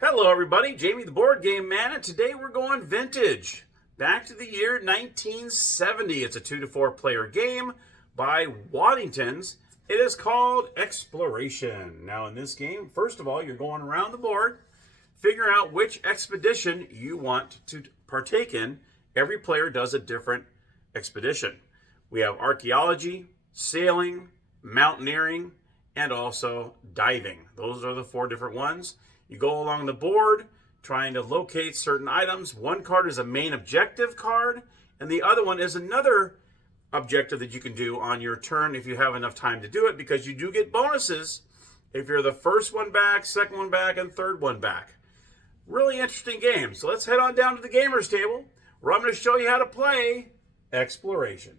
Hello everybody, Jamie the Board Game Man, and today we're going vintage. Back to the year 1970. It's a 2 to 4 player game by Waddingtons. It is called Exploration. Now in this game, first of all, you're going around the board, figuring out which expedition you want to partake in. Every player does a different expedition. We have archaeology, sailing, mountaineering, and also diving. Those are the 4 different ones. You go along the board trying to locate certain items. One card is a main objective card, and the other one is another objective that you can do on your turn if you have enough time to do it, because you do get bonuses if you're the first one back, second one back, and third one back. Really interesting game. So let's head on down to the gamers table where I'm going to show you how to play Exploration.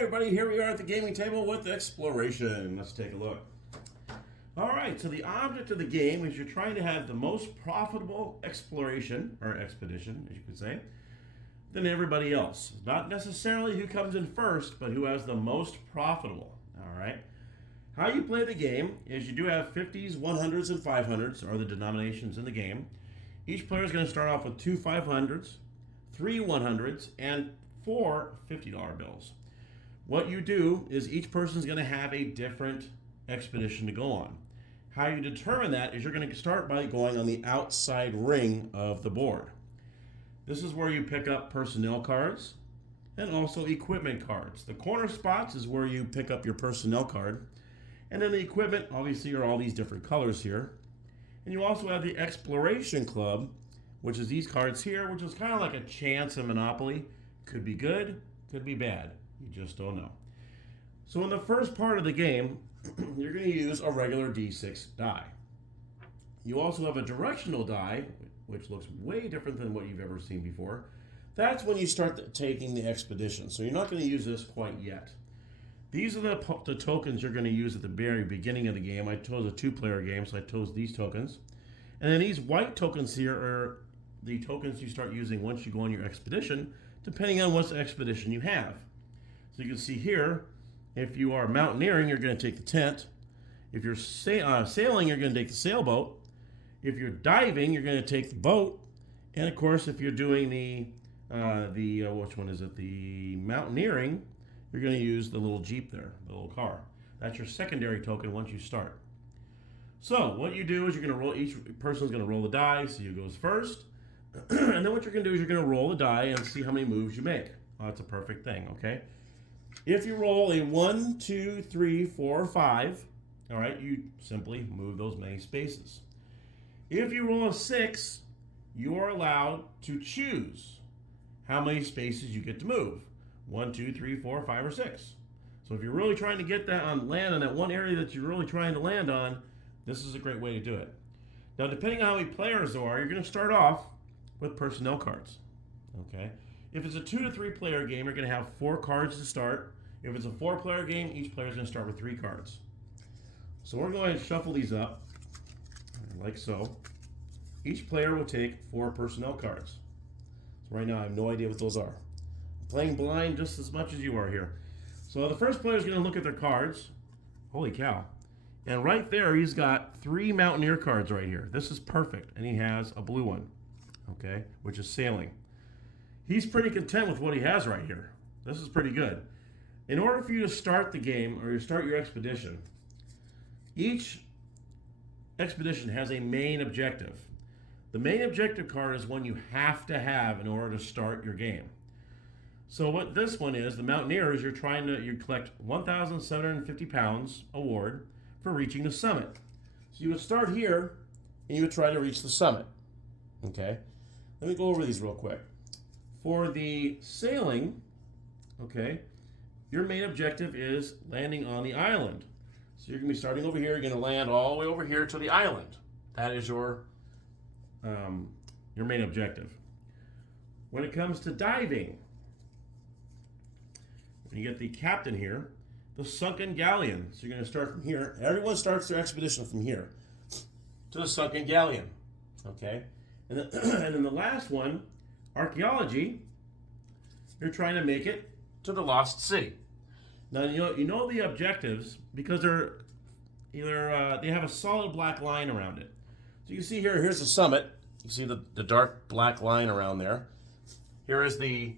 Everybody, here we are at the gaming table with Exploration. Let's take a look. All right, so the object of the game is you're trying to have the most profitable exploration, or expedition, as you could say, than everybody else. Not necessarily who comes in first, but who has the most profitable. All right. How you play the game is you do have 50s, 100s, and 500s, are the denominations in the game. Each player is going to start off with 2 500s, 3 100s, and 4 $50 bills. What you do is each person is going to have a different expedition to go on. How you determine that is you're going to start by going on the outside ring of the board. This is where you pick up personnel cards and also equipment cards. The corner spots is where you pick up your personnel card. And then the equipment, obviously, are all these different colors here. And you also have the Exploration Club, which is these cards here, which is kind of like a chance in Monopoly. Could be good, could be bad. You just don't know. So in the first part of the game, you're going to use a regular D6 die. You also have a directional die, which looks way different than what you've ever seen before. That's when you start taking the expedition. So you're not going to use this quite yet. These are the tokens you're going to use at the very beginning of the game. I chose a 2-player game, so I chose these tokens. And then these white tokens here are the tokens you start using once you go on your expedition, depending on what expedition you have. So you can see here, if you are mountaineering, you're going to take the tent. If you're sailing, you're going to take the sailboat. If you're diving, you're going to take the boat. And of course, if you're doing which one is it? The mountaineering, you're going to use the little Jeep there, the little car. That's your secondary token once you start. So what you do is you're going to roll, each person's going to roll the die, so you goes first. And then what you're going to do is you're going to roll the die and see how many moves you make. Oh, that's a perfect thing, okay? If you roll a 1, 2, 3, 4, 5, all right, you simply move those many spaces. If you roll a 6, you are allowed to choose how many spaces you get to move. 1, 2, 3, 4, 5, or 6. So if you're really trying to get that on land on that one area that you're really trying to land on, this is a great way to do it. Now, depending on how many players there are, you're going to start off with personnel cards. Okay. If it's a 2 to 3 player game, you're going to have 4 cards to start. If it's a 4-player game, each player is going to start with 3 cards. So we're going to shuffle these up, like so. Each player will take 4 personnel cards. So right now I have no idea what those are. I'm playing blind just as much as you are here. So the first player is going to look at their cards. Holy cow. And right there he's got 3 Mountaineer cards right here. This is perfect. And he has a blue one, okay, which is sailing. He's pretty content with what he has right here. This is pretty good. In order for you to start the game, or you start your expedition, each expedition has a main objective. The main objective card is one you have to have in order to start your game. So what this one is, the Mountaineer, is you collect 1,750 pounds award for reaching the summit. So you would start here, and you would try to reach the summit. Okay? Let me go over these real quick. For the sailing, okay, your main objective is landing on the island. So you're going to be starting over here. You're going to land all the way over here to the island. That is your main objective. When it comes to diving, when you get the captain here, the sunken galleon. So you're going to start from here. Everyone starts their expedition from here. to the sunken galleon. Okay? And then, and then the last one, archaeology, you're trying to make it to the lost city. Now, you know the objectives because they're either they have a solid black line around it. So you see here, here's the summit. You see the dark black line around there. Here is the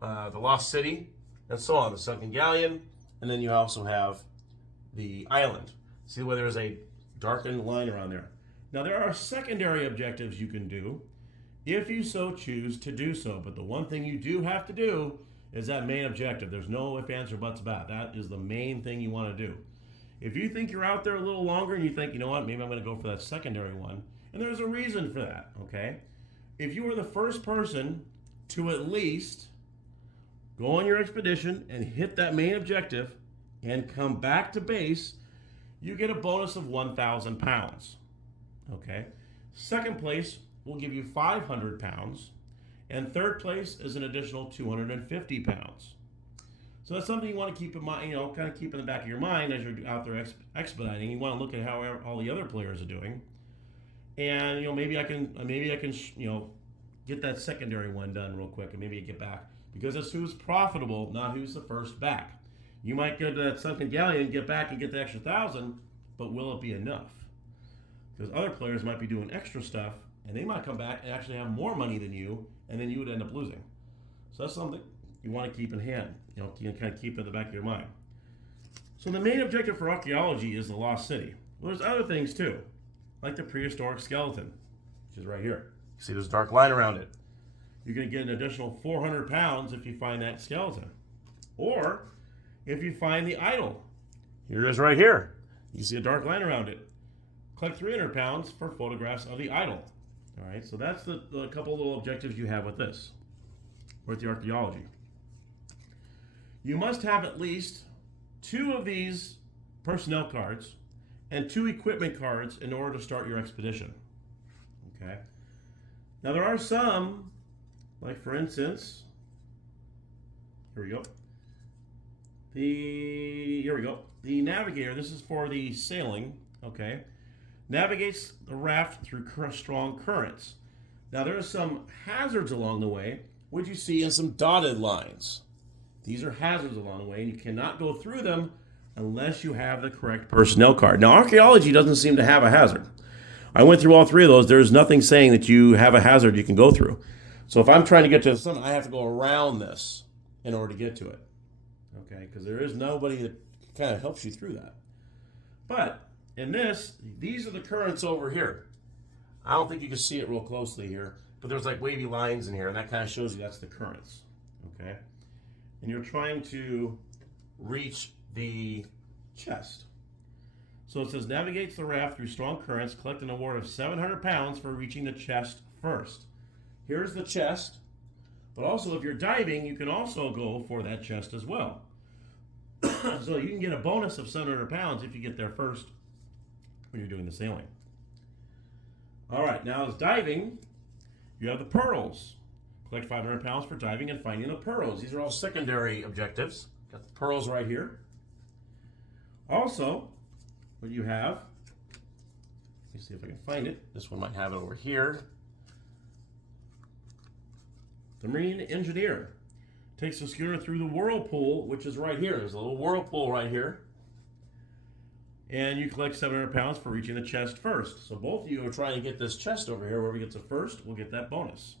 lost city, and so on, the sunken galleon, and then you also have the island. See where there's a darkened line around there. Now there are secondary objectives you can do if you so choose to do so, but the one thing you do have to do is that main objective. There's no ifs, ands, or buts about it. That is the main thing you want to do. If you think you're out there a little longer and you think, you know what, maybe I'm going to go for that secondary one, and there's a reason for that, okay? If you were the first person to at least go on your expedition and hit that main objective and come back to base, you get a bonus of 1,000 pounds, okay? Second place will give you 500 pounds, and third place is an additional 250 pounds. So that's something you want to keep in mind, kind of keep in the back of your mind as you're out there expediting. You want to look at how all the other players are doing, and maybe I can get that secondary one done real quick, and maybe get back, because it's who's profitable, not who's the first back. You might go to that sunken galleon, get back and get the extra 1,000, but will it be enough? Because other players might be doing extra stuff, and they might come back and actually have more money than you, and then you would end up losing. So that's something you want to keep in hand. You kind of keep it in the back of your mind. So the main objective for archaeology is the lost city. Well, there's other things too, like the prehistoric skeleton, which is right here. You see there's a dark line around it. You're going to get an additional 400 pounds if you find that skeleton. Or if you find the idol. Here it is right here. You see a dark line around it. Collect 300 pounds for photographs of the idol. All right, so that's the couple little objectives you have with this, with the archaeology. You must have at least 2 of these personnel cards and 2 equipment cards in order to start your expedition. Okay. Now there are some, like for instance, here we go. The navigator, this is for the sailing, okay, navigates the raft through strong currents. Now there are some hazards along the way, which you see in some dotted lines. These are hazards along the way, and you cannot go through them unless you have the correct personnel card. Now, archaeology doesn't seem to have a hazard. I went through all 3 of those. There's nothing saying that you have a hazard you can go through. So if I'm trying to get to the summit, I have to go around this in order to get to it. Okay, because there is nobody that kind of helps you through that. But in this, these are the currents over here. I don't think you can see it real closely here, but there's like wavy lines in here, and that kind of shows you that's the currents. Okay, and you're trying to reach the chest. So it says navigates the raft through strong currents, collect an award of 700 pounds for reaching the chest first. Here's the chest, but also if you're diving, you can also go for that chest as well. So you can get a bonus of 700 pounds if you get there first when you're doing the sailing. All right, now as diving, you have the pearls. Collect 500 pounds for diving and finding the pearls. These are all secondary objectives. Got the pearls right here. Also, what you have, let me see if I can find it. This one might have it over here. The marine engineer takes the schooner through the whirlpool, which is right here. There's a little whirlpool right here. And you collect 700 pounds for reaching the chest first. So both of you are trying to get this chest over here. Whoever gets it first will get that bonus.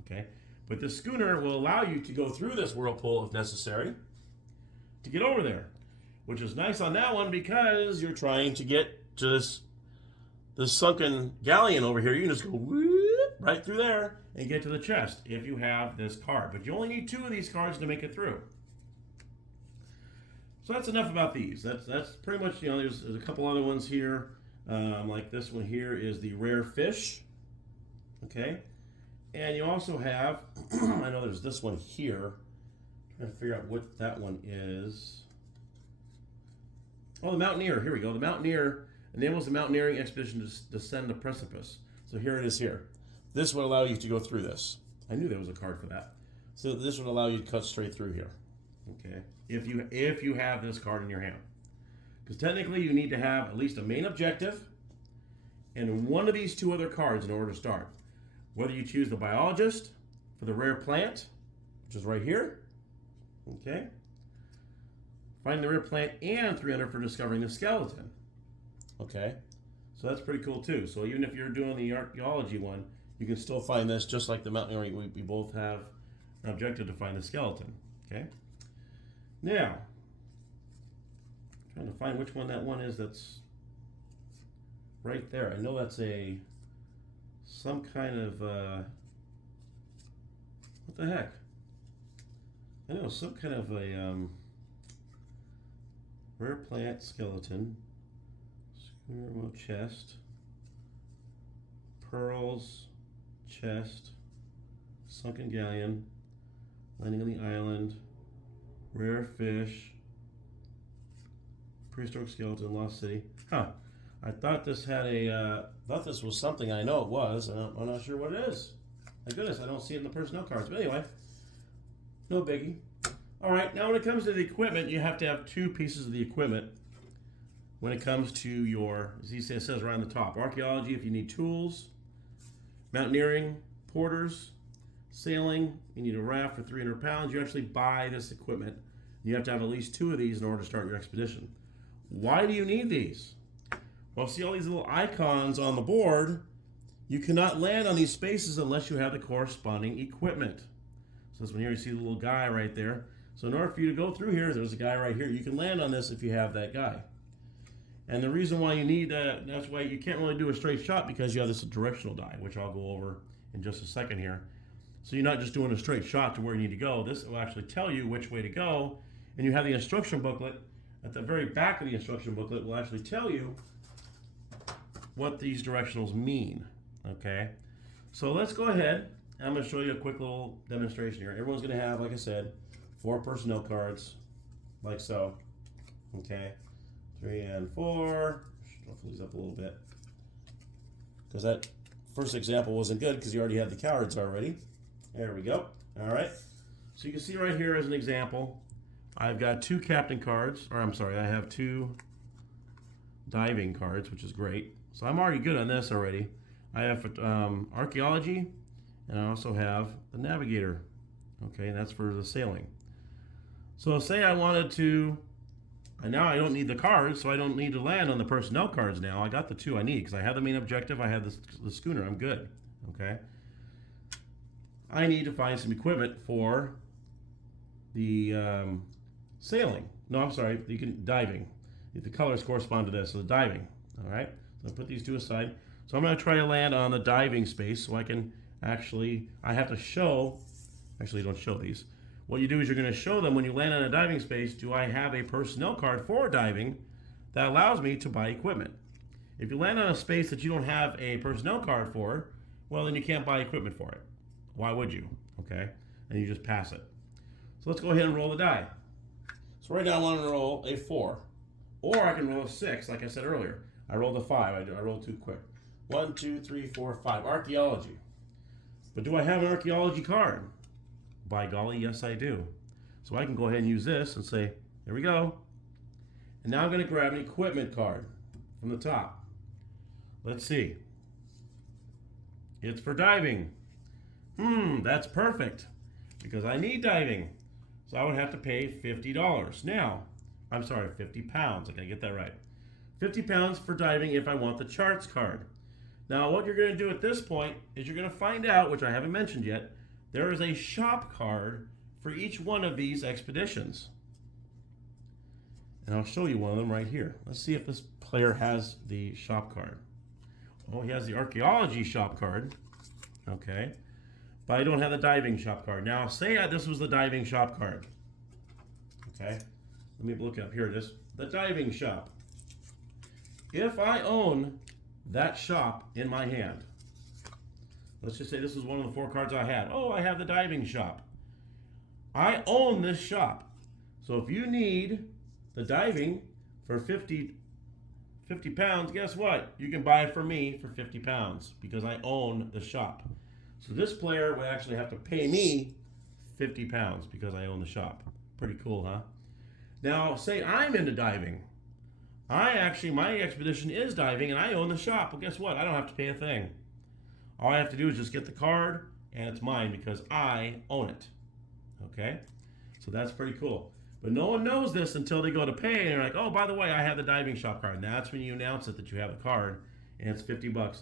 Okay? But the schooner will allow you to go through this whirlpool if necessary to get over there, which is nice on that one because you're trying to get to this sunken galleon over here. You can just go whoop, right through there and get to the chest if you have this card. But you only need 2 of these cards to make it through. So that's enough about these. That's pretty much, there's a couple other ones here. Like this one here is the rare fish. Okay. And you also have, I know there's this one here. I'm trying to figure out what that one is. Oh, the mountaineer. Here we go. The mountaineer enables the mountaineering expedition to descend the precipice. So here it is here. This would allow you to go through this. I knew there was a card for that. So this would allow you to cut straight through here. Okay. If you have this card in your hand. Because technically you need to have at least a main objective and one of these two other cards in order to start. Whether you choose the biologist for the rare plant, which is right here, okay? Find the rare plant and 300 for discovering the skeleton, okay? So that's pretty cool too. So even if you're doing the archaeology one, you can still find this just like the mountaineering. We both have an objective to find the skeleton, okay? Now, trying to find which one that one is that's right there. I know that's some kind of, what the heck? I know, some kind of a rare plant skeleton, schooner chest, pearls, chest, sunken galleon, landing on the island, rare fish, prehistoric skeleton, lost city. Huh. I thought this had thought this was something. I know it was, and I'm not sure what it is. My goodness, I don't see it in the personnel cards. But anyway, no biggie. All right, now when it comes to the equipment, you have to have two pieces of the equipment when it comes to your, as he says right on the top, archaeology, if you need tools, mountaineering, porters, sailing, you need a raft for 300 pounds. You actually buy this equipment. You have to have at least two of these in order to start your expedition. Why do you need these? Well, see all these little icons on the board? You cannot land on these spaces unless you have the corresponding equipment. So this one here, you see the little guy right there. So in order for you to go through here, there's a guy right here. You can land on this if you have that guy. And the reason why you need that, that's why you can't really do a straight shot, because you have this directional die, which I'll go over in just a second here. So you're not just doing a straight shot to where you need to go. This will actually tell you which way to go. And you have the instruction booklet. At the very back of the instruction booklet will actually tell you what these directionals mean, okay? So let's go ahead. I'm going to show you a quick little demonstration here. Everyone's going to have, like I said, 4 personnel cards, like so, okay? 3 and 4. Shuffle these up a little bit, because that first example wasn't good because you already had the cards already. There we go. All right. So you can see right here as an example, I've got 2 captain cards, or I'm sorry, I have 2 diving cards, which is great. So I'm already good on this already. I have archaeology, and I also have the navigator. Okay, and that's for the sailing. So say I wanted to, and now I don't need the cards, so I don't need to land on the personnel cards now. I got the 2 I need because I have the main objective, I have the schooner, I'm good. Okay. I need to find some equipment for the sailing. No, I'm sorry, you can diving. The colors correspond to this, so the diving. All right. So I'll put these 2 aside. So I'm going to try to land on the diving space so I can actually, I have to show, actually don't show these. What you do is you're going to show them when you land on a diving space, do I have a personnel card for diving that allows me to buy equipment? If you land on a space that you don't have a personnel card for, well, then you can't buy equipment for it. Why would you? Okay. And you just pass it. So let's go ahead and roll the die. So right now I want to roll a 4. Or I can roll a 6, like I said earlier. I rolled a 5. I rolled too quick. 1, 2, 3, 4, 5. Archaeology. But do I have an archaeology card? By golly, yes I do. So I can go ahead and use this and say, there we go. And now I'm going to grab an equipment card from the top. Let's see. It's for diving. That's perfect, because I need diving. So I would have to pay $50. Now, I'm sorry, 50 pounds. I gotta get that right. 50 pounds for diving if I want the charts card. Now, what you're going to do at this point is you're going to find out, which I haven't mentioned yet, there is a shop card for each one of these expeditions. And I'll show you one of them right here. Let's see if this player has the shop card. Oh, he has the archaeology shop card. Okay. But I don't have the diving shop card. Now, say this was the diving shop card. Okay. Let me look up. Here it is. The diving shop. If I own that shop in my hand, let's just say this is one of the 4 cards I had. Oh, I have the diving shop. I own this shop. So if you need the diving for 50 pounds, guess what? You can buy it from me for 50 pounds because I own the shop. So this player would actually have to pay me 50 pounds because I own the shop. Pretty cool, huh? Now, say I'm into diving. My expedition is diving, and I own the shop. Well, guess what? I don't have to pay a thing. All I have to do is just get the card, and it's mine because I own it. Okay? So that's pretty cool. But no one knows this until they go to pay, and they're like, oh, by the way, I have the diving shop card. And that's when you announce it that you have the card, and it's $50.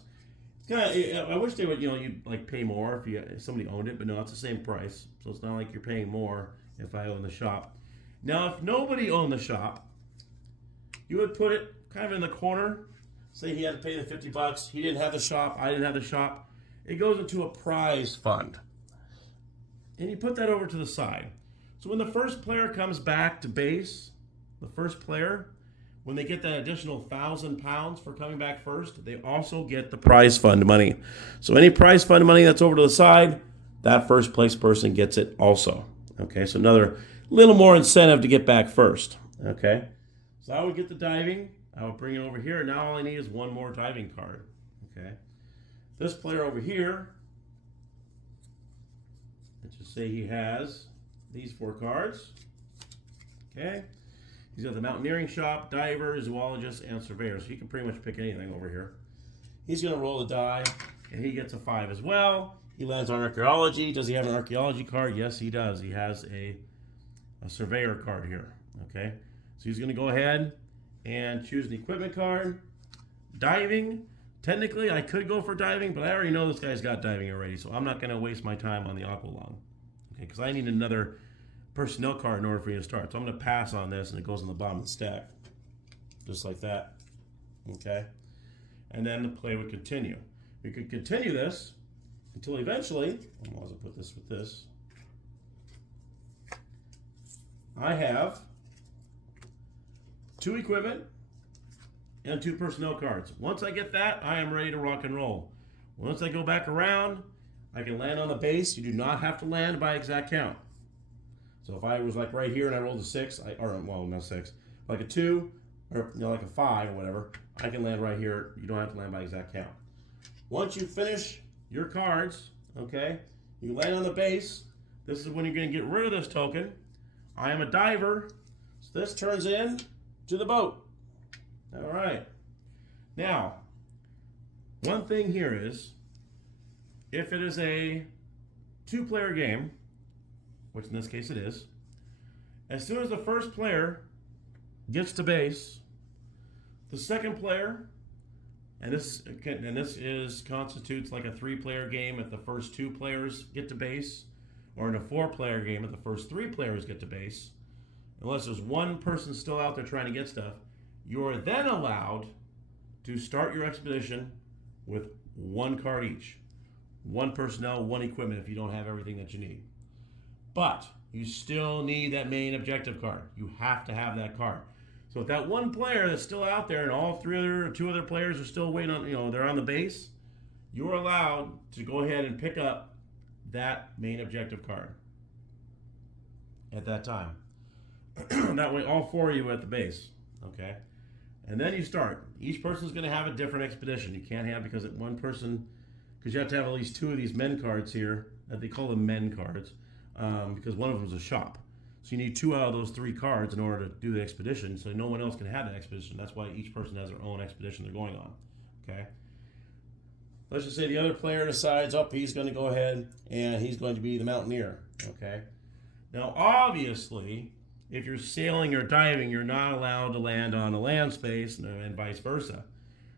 I wish they would, you'd like pay more if somebody owned it, but no, it's the same price. So it's not like you're paying more if I own the shop. Now, if nobody owned the shop, you would put it kind of in the corner. Say he had to pay the $50. He didn't have the shop. I didn't have the shop. It goes into a prize fund. And you put that over to the side. So when the first player comes back to base, the first player, when they get that additional £1,000 for coming back first, they also get the prize fund money. So any prize fund money that's over to the side, that first place person gets it also. Okay, so another little more incentive to get back first. Okay, so I would get the diving. I would bring it over here. Now all I need is one more diving card. Okay, this player over here, let's just say he has these 4 cards. Okay. He's got the mountaineering shop, diver, zoologist, and surveyor. So he can pretty much pick anything over here. He's going to roll the die, and he gets a 5 as well. He lands on archaeology. Does he have an archaeology card? Yes, he does. He has a surveyor card here. Okay, so he's going to go ahead and choose an equipment card. Diving. Technically, I could go for diving, but I already know this guy's got diving already, so I'm not going to waste my time on the aqualung. Okay, because I need another personnel card in order for you to start. So I'm going to pass on this, and it goes on the bottom of the stack. Just like that. Okay? And then the play would continue. We could continue this until eventually, I'll also put this with this, I have 2 equipment and 2 personnel cards. Once I get that, I am ready to rock and roll. Once I go back around, I can land on the base. You do not have to land by exact count. So if I was like right here and I rolled a 6, not 6, like a 2, or like a 5 or whatever, I can land right here. You don't have to land by exact count. Once you finish your cards, okay, you land on the base. This is when you're going to get rid of this token. I am a diver, so this turns in to the boat. All right. Now, one thing here is, if it is a 2-player game, which in this case it is, as soon as the first player gets to base, the second player, and this constitutes like a 3-player game if the first 2 players get to base, or in a 4-player game if the first 3 players get to base, unless there's one person still out there trying to get stuff, you're then allowed to start your expedition with 1 card each. 1 personnel, 1 equipment if you don't have everything that you need. But you still need that main objective card. You have to have that card. So if that one player that's still out there and all 2 other players are still waiting on, they're on the base, you're allowed to go ahead and pick up that main objective card at that time. That way all 4 of you are at the base. Okay? And then you start. Each person's going to have a different expedition. You can't have, because one person, because you have to have at least 2 of these men cards here. They call them men cards. Because one of them is a shop. So you need 2 out of those 3 cards in order to do the expedition, so no one else can have that expedition. That's why each person has their own expedition they're going on. Okay? Let's just say the other player decides, he's going to go ahead and he's going to be the mountaineer. Okay? Now, obviously, if you're sailing or diving, you're not allowed to land on a land space, and vice versa.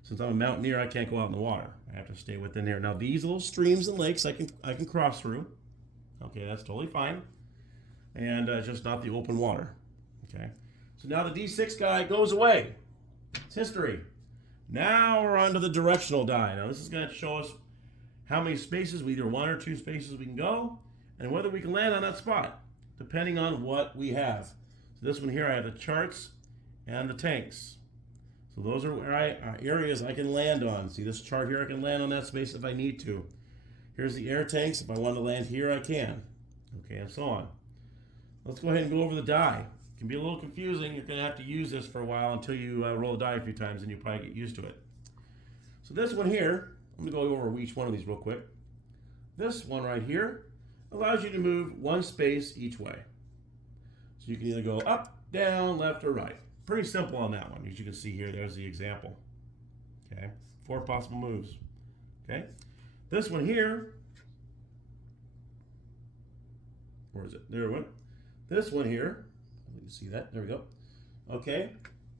Since I'm a mountaineer, I can't go out in the water. I have to stay within here. Now, these little streams and lakes I can cross through. Okay, that's totally fine. And just not the open water. Okay, so now the D6 guy goes away. It's history. Now we're on to the directional die. Now this is going to show us how many spaces, either 1 or 2 spaces we can go, and whether we can land on that spot, depending on what we have. So this one here, I have the charts and the tanks. So those are areas I can land on. See this chart here, I can land on that space if I need to. Here's the air tanks. If I want to land here, I can. Okay, and so on. Let's go ahead and go over the die. It can be a little confusing. You're going to have to use this for a while until you roll the die a few times, and you probably get used to it. So this one here, I'm going to go over each one of these real quick. This one right here allows you to move 1 space each way. So you can either go up, down, left, or right. pretty simple on that one. As you can see here, there's the example. Okay, 4 possible moves. Okay, this one here, where is it? There it went. This one here, you can see that. There we go. Okay,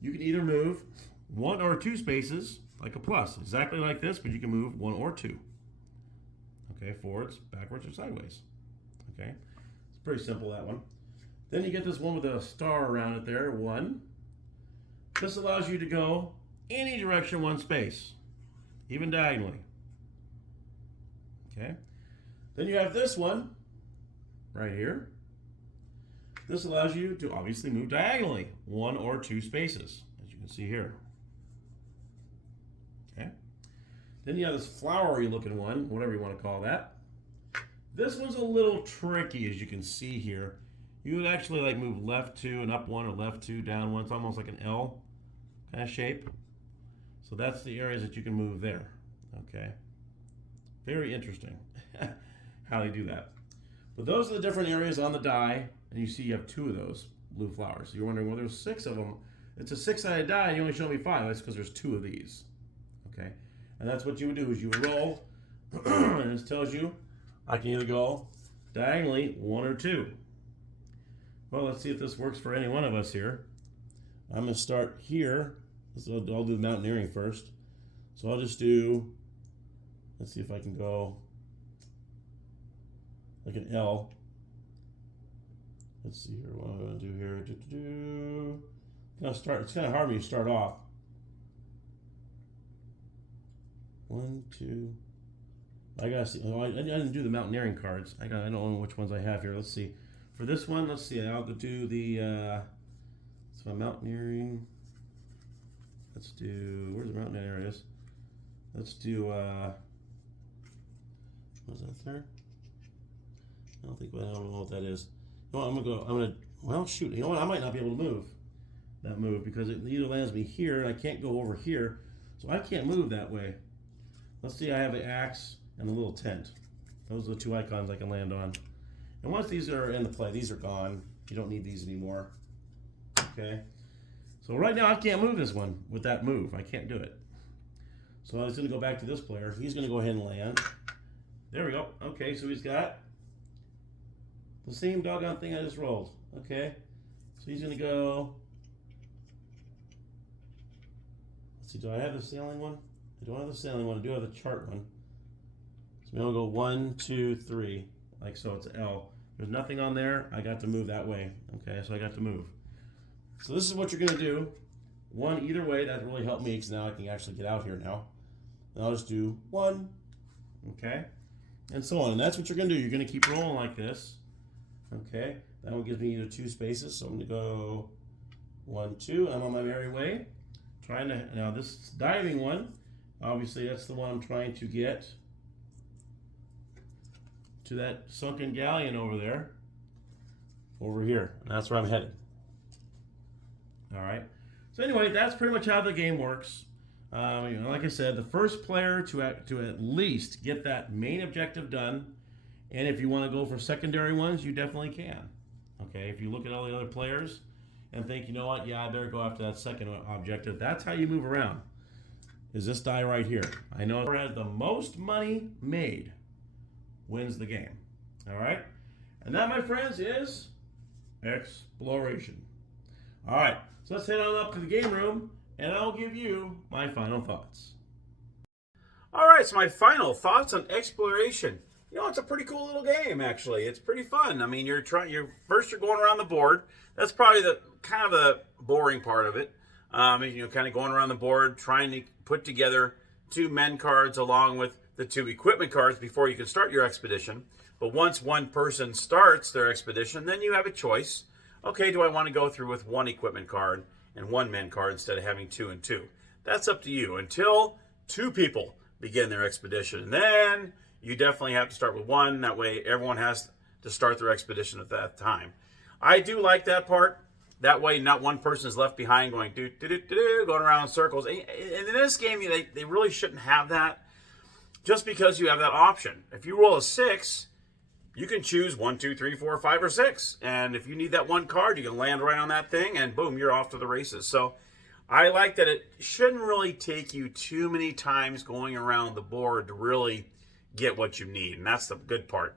you can either move 1 or 2 spaces, like a plus, exactly like this, but you can move 1 or 2. Okay, forwards, backwards, or sideways. Okay, it's pretty simple, that one. Then you get this one with a star around it there, 1. This allows you to go any direction 1 space, even diagonally. Okay, then you have this one right here. This allows you to obviously move diagonally 1 or 2 spaces, as you can see here. Okay. Then you have this flowery looking one, whatever you want to call that. This one's a little tricky, as you can see here. You would actually like move left 2 and up 1, or left 2, down 1. It's almost like an L kind of shape. So that's the areas that you can move there. Okay. Very interesting how they do that. But those are the different areas on the die, and you see you have 2 of those blue flowers. So you're wondering, well, there's 6 of them. It's a 6-sided die, and you only show me 5. That's because there's 2 of these. Okay, and that's what you would do, is you would roll, and it tells you I can either go diagonally 1 or 2. Well, let's see if this works for any one of us here. I'm going to start here. So I'll do the mountaineering first. So I'll just do, let's see if I can go like an L. Let's see here, what am I going to do here? It's kind of hard when you start off. 1, 2. I gotta see. Oh, I didn't do the mountaineering cards. I don't know which ones I have here. Let's see. For this one, let's see. I'll do the. So mountaineering. Let's do. Where's the mountain areas? Let's do. What's that there? I don't know what that is. You know what, I'm gonna. Well, shoot. You know what? I might not be able to move that move because it either lands me here, and I can't go over here, so I can't move that way. Let's see. I have an axe and a little tent. Those are the 2 icons I can land on. And once these are in the play, these are gone. You don't need these anymore. Okay. So right now I can't move this one with that move. I can't do it. So I was going to go back to this player. He's going to go ahead and land. There we go. Okay, so he's got the same doggone thing I just rolled. Okay. So he's going to go. Let's see, do I have the sailing one? I don't have the sailing one. I do have the chart one. So I'll go 1, 2, 3. Like so, it's L. There's nothing on there. I got to move that way. Okay, so I got to move. So this is what you're going to do. 1 either way. That really helped me because now I can actually get out here now. And I'll just do 1. Okay, and so on. And that's what you're going to do. You're going to keep rolling like this. Okay, that one gives me either 2 spaces. So I'm going to go 1, 2. I'm on my merry way. Trying to, now this diving one, obviously that's the one I'm trying to get to that sunken galleon over there, over here. And that's where I'm headed. All right. So anyway, that's pretty much how the game works. Like I said, the first player to at least get that main objective done, and if you want to go for secondary ones, you definitely can. Okay, if you look at all the other players and think, you know what, yeah, I better go after that second objective, that's how you move around, is this die right here. I know whoever has the most money made wins the game. All right? And that, my friends, is exploration. All right, so let's head on up to the game room, and I'll give you my final thoughts. All right, so my final thoughts on exploration. You know, it's a pretty cool little game, actually. It's pretty fun. I mean, you're first you're going around the board. That's probably the kind of the boring part of it. Kind of going around the board, trying to put together 2 men cards along with the 2 equipment cards before you can start your expedition. But once one person starts their expedition, then you have a choice. Okay, do I want to go through with 1 equipment card and 1 men card instead of having 2 and 2? That's up to you until 2 people begin their expedition. And then you definitely have to start with 1. That way everyone has to start their expedition at that time. I do like that part. That way not one person is left behind going going around in circles. And in this game, they really shouldn't have that, just because you have that option. If you roll a 6, you can choose 1, 2, 3, 4, 5, or 6. And if you need that one card, you can land right on that thing, and boom, you're off to the races. So I like that it shouldn't really take you too many times going around the board to really get what you need. And that's the good part.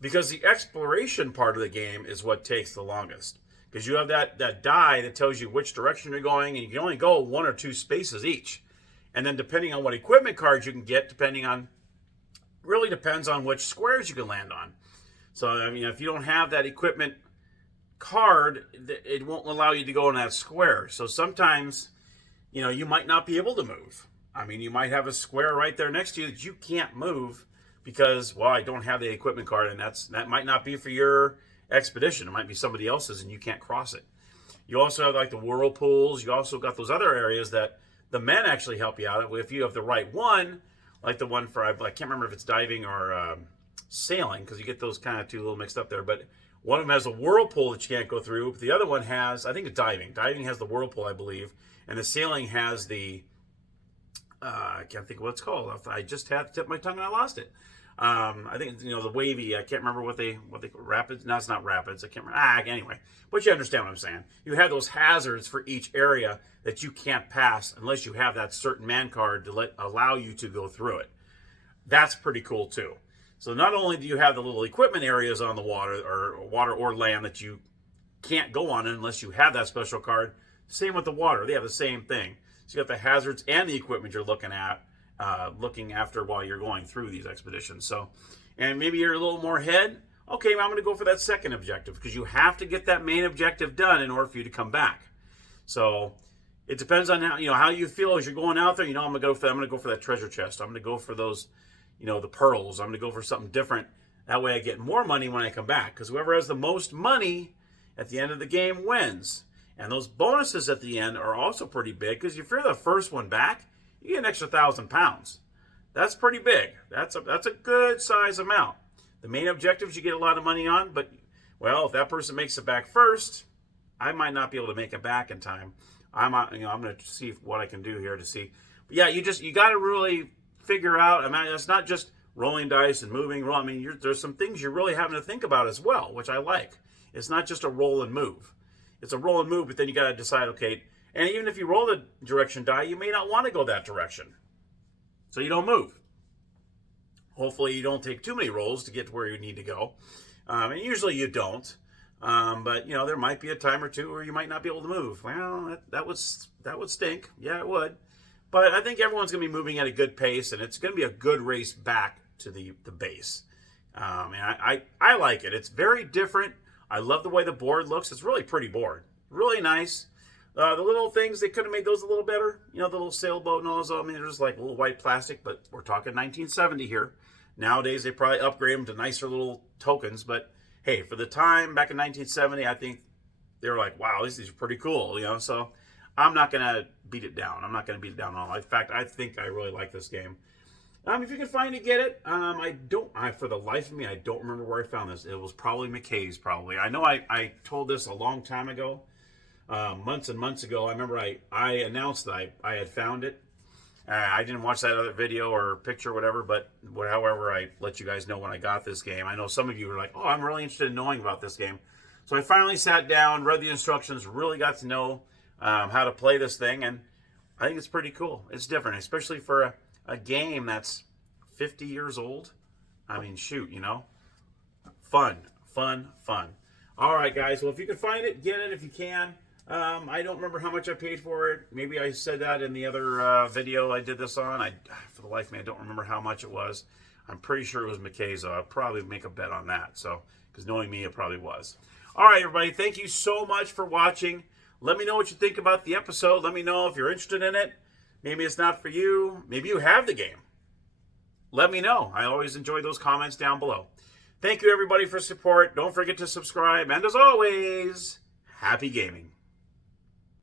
Because the exploration part of the game is what takes the longest. Because you have that die that tells you which direction you're going, and you can only go 1 or 2 spaces each. And then depending on what equipment cards you can get, really depends on which squares you can land on. So, I mean, if you don't have that equipment card, it won't allow you to go in that square. So sometimes, you might not be able to move. I mean, you might have a square right there next to you that you can't move because, well, I don't have the equipment card, and that might not be for your expedition. It might be somebody else's, and you can't cross it. You also have like the whirlpools. You also got those other areas that the men actually help you out if you have the right one, like the one for, I can't remember if it's diving or sailing, because you get those kind of two a little mixed up there. But one of them has a whirlpool that you can't go through. But the other one has, I think it's diving. Diving has the whirlpool, I believe, and the sailing has the I can't think of what it's called. I just had to tip my tongue and I lost it. I think the wavy. I can't remember what they rapids. No, it's not rapids. I can't remember. Anyway, but you understand what I'm saying. You have those hazards for each area that you can't pass unless you have that certain man card to allow you to go through it. That's pretty cool too. So not only do you have the little equipment areas on the water or land that you can't go on unless you have that special card. Same with the water. They have the same thing. So you got the hazards and the equipment you're looking after while you're going through these expeditions. So, and maybe you're a little more ahead. Okay, well, I'm going to go for that second objective because you have to get that main objective done in order for you to come back. So it depends on how you feel as you're going out there. I'm going to go for that treasure chest. I'm going to go for those, the pearls. I'm going to go for something different. That way I get more money when I come back, because whoever has the most money at the end of the game wins. And those bonuses at the end are also pretty big, because if you're the first one back, you get an extra 1,000 pounds. That's pretty big. That's a good size amount. The main objectives you get a lot of money on, but, well, if that person makes it back first, I might not be able to make it back in time. I'm going to see what I can do here to see. But yeah, you got to really figure out. I mean, it's not just rolling dice and moving. I mean, there's some things you're really having to think about as well, which I like. It's not just a roll and move. It's a roll and move, but then you got to decide, okay, and even if you roll the direction die, you may not want to go that direction. So you don't move. Hopefully you don't take too many rolls to get to where you need to go. And usually you don't. But, there might be a time or two where you might not be able to move. Well, that would stink. Yeah, it would. But I think everyone's going to be moving at a good pace, and it's going to be a good race back to the base. And I like it. It's very different. I love the way the board looks. It's really pretty board. Really nice. The little things, they could have made those a little better. The little sailboat and all those. I mean, they're just like little white plastic, but we're talking 1970 here. Nowadays, they probably upgrade them to nicer little tokens. But, hey, for the time back in 1970, I think they were like, wow, these are pretty cool, So I'm not going to beat it down. I'm not going to beat it down at all. In fact, I think I really like this game. If you can find it, get it. For the life of me, I don't remember where I found this. It was probably McKay's, probably. I know I told this a long time ago, months and months ago. I remember I announced that I had found it. I didn't watch that other video or picture or whatever, but however, I let you guys know when I got this game. I know some of you were like, oh, I'm really interested in knowing about this game. So I finally sat down, read the instructions, really got to know how to play this thing, and I think it's pretty cool. It's different, especially for a game that's 50 years old. I mean, shoot, Fun. All right, guys. Well, if you can find it, get it if you can. I don't remember how much I paid for it. Maybe I said that in the other video I did this on. For the life of me, I don't remember how much it was. I'm pretty sure it was McKay's. I'll probably make a bet on that. So, because knowing me, it probably was. All right, everybody. Thank you so much for watching. Let me know what you think about the episode. Let me know if you're interested in it. Maybe it's not for you. Maybe you have the game. Let me know. I always enjoy those comments down below. Thank you, everybody, for support. Don't forget to subscribe. And as always, happy gaming.